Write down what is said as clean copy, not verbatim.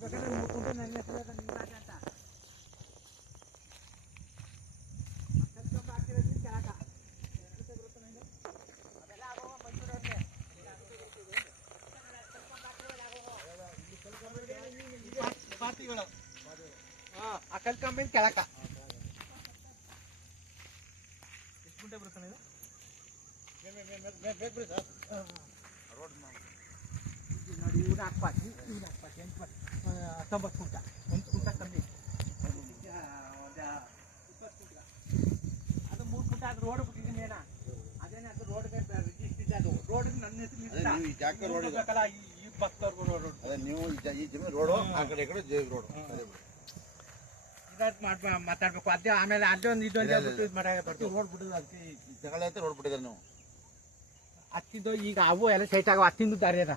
ಬೇಕಾದ್ರೆ 3 ಕುಂಟೆ ನನ್ನ ಹೆಸರು ನಿಮ್ಮ ರಾಜ ಅಂತ ಪಾತಿಗಳು ಅಕಲ್ ಕಂಬಿನ ಕೆಳಕ ಎಷ್ಟು ಗುಂಟೆ ಬರುತ್ತೆ ಇದು ಬೇಕು ಸರ್ ರೋಡ್ ನೋಡಿ ಇವ್ರು 4 ಪಾತಿ 8 ಪಾತಿ 90 ಕುಂಟ 1 ಕುಂಟ ಕಮ್ಮಿ ಒಂದು 20 ಕುಂಟ ಅದು 3 ಕುಂಟ ಅದು ರೋಡ್ ಬಿಟ್ಟಿದ್ದೀನಿ ಏನ ಅದೇನೇ ಅದು ರೋಡ್ಗೆ ರಿಜಿಸ್ಟ್ರಿಡ್ ಅದು ರೋಡ್ ನನ್ನ ಹೆಸರು ನೀವು ಜಾಗ ರೋಡ್ ಬೇಕಲ್ಲ ಈ ಬಸ್ತರ್ ರೋಡ್ ಅದೇ ನೀವು ಈ ಜಮೀನು ರೋಡ್ ಆ ಕಡೆ ಈ ಕಡೆ ಜೇಬ್ ರೋಡ್ ಅದೇ ಮಾತಾಡ್ಬೇಕು ಅದೇ ಆಮೇಲೆ ಅದೊಂದು ಇದೊಂದು ಬರ್ತೀವಿ ರೋಡ್ ಬಿಟ್ಟಿದ್ರು ಅದಕ್ಕೆ ಜಗಳ ಐತೆ ರೋಡ್ ಬಿಟ್ಟಿದ್ದಾರೆ ನೀವು ಹತ್ತಿದ್ದು ಈಗ ಅವು ಎಲ್ಲ ಸೈಟ್ ಆಗೋ ಹತ್ತಿಂದು ದಾರಿ ಅದ